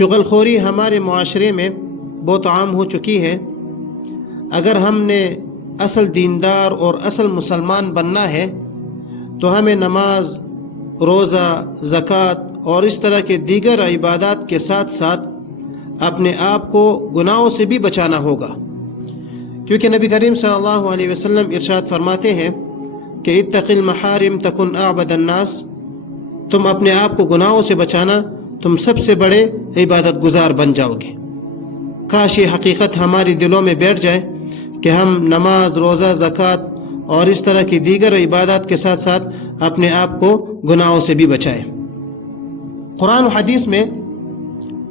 چغل خوری ہمارے معاشرے میں بہت عام ہو چکی ہے۔ اگر ہم نے اصل دیندار اور اصل مسلمان بننا ہے تو ہمیں نماز، روزہ، زکوٰۃ اور اس طرح کے دیگر عبادات کے ساتھ ساتھ اپنے آپ کو گناہوں سے بھی بچانا ہوگا، کیونکہ نبی کریم صلی اللہ علیہ وسلم ارشاد فرماتے ہیں کہ اتق المحارم تکن اعبد الناس، تم اپنے آپ کو گناہوں سے بچانا، تم سب سے بڑے عبادت گزار بن جاؤ گے۔ کاش یہ حقیقت ہماری دلوں میں بیٹھ جائے کہ ہم نماز، روزہ، زکوٰۃ اور اس طرح کی دیگر عبادات کے ساتھ ساتھ اپنے آپ کو گناہوں سے بھی بچائیں۔ قرآن و حدیث میں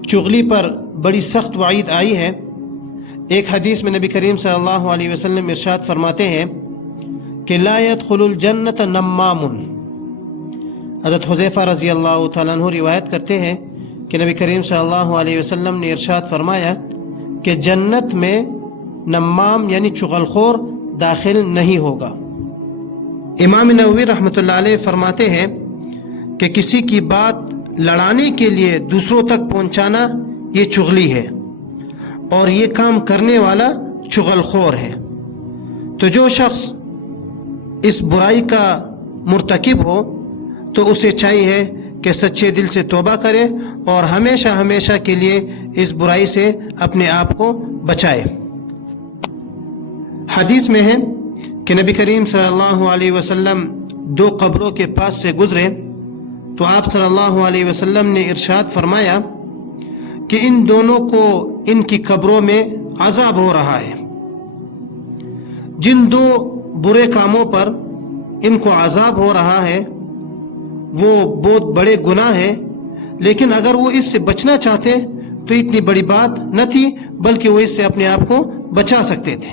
چغلی پر بڑی سخت وعید آئی ہے۔ ایک حدیث میں نبی کریم صلی اللہ علیہ وسلم ارشاد فرماتے ہیں کہ لا يدخل الجنت نمام۔ حضرت حذیفہ رضی اللہ تعالیٰ عنہ روایت کرتے ہیں کہ نبی کریم صلی اللہ علیہ وسلم نے ارشاد فرمایا کہ جنت میں نمام یعنی چغل خور داخل نہیں ہوگا۔ امام نووی رحمۃ اللہ علیہ فرماتے ہیں کہ کسی کی بات لڑانے کے لیے دوسروں تک پہنچانا یہ چغلی ہے، اور یہ کام کرنے والا چغل خور ہے۔ تو جو شخص اس برائی کا مرتکب ہو تو اسے چاہیے کہ سچے دل سے توبہ کرے اور ہمیشہ ہمیشہ کے لیے اس برائی سے اپنے آپ کو بچائے۔ حدیث میں ہے کہ نبی کریم صلی اللہ علیہ وسلم دو قبروں کے پاس سے گزرے تو آپ صلی اللہ علیہ وسلم نے ارشاد فرمایا کہ ان دونوں کو ان کی قبروں میں عذاب ہو رہا ہے۔ جن دو برے کاموں پر ان کو عذاب ہو رہا ہے وہ بہت بڑے گناہ ہیں، لیکن اگر وہ اس سے بچنا چاہتے تو اتنی بڑی بات نہ تھی، بلکہ وہ اس سے اپنے آپ کو بچا سکتے تھے۔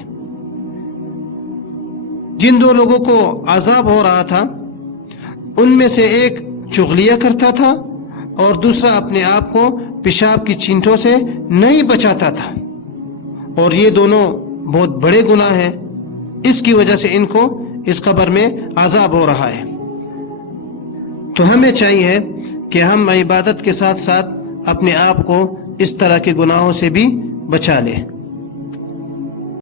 جن دو لوگوں کو عذاب ہو رہا تھا ان میں سے ایک چغلیہ کرتا تھا اور دوسرا اپنے آپ کو پیشاب کی چینٹوں سے نہیں بچاتا تھا، اور یہ دونوں بہت بڑے گناہ ہیں، اس کی وجہ سے ان کو اس قبر میں عذاب ہو رہا ہے۔ تو ہمیں چاہیے کہ ہم عبادت کے ساتھ ساتھ اپنے آپ کو اس طرح کے گناہوں سے بھی بچا لیں۔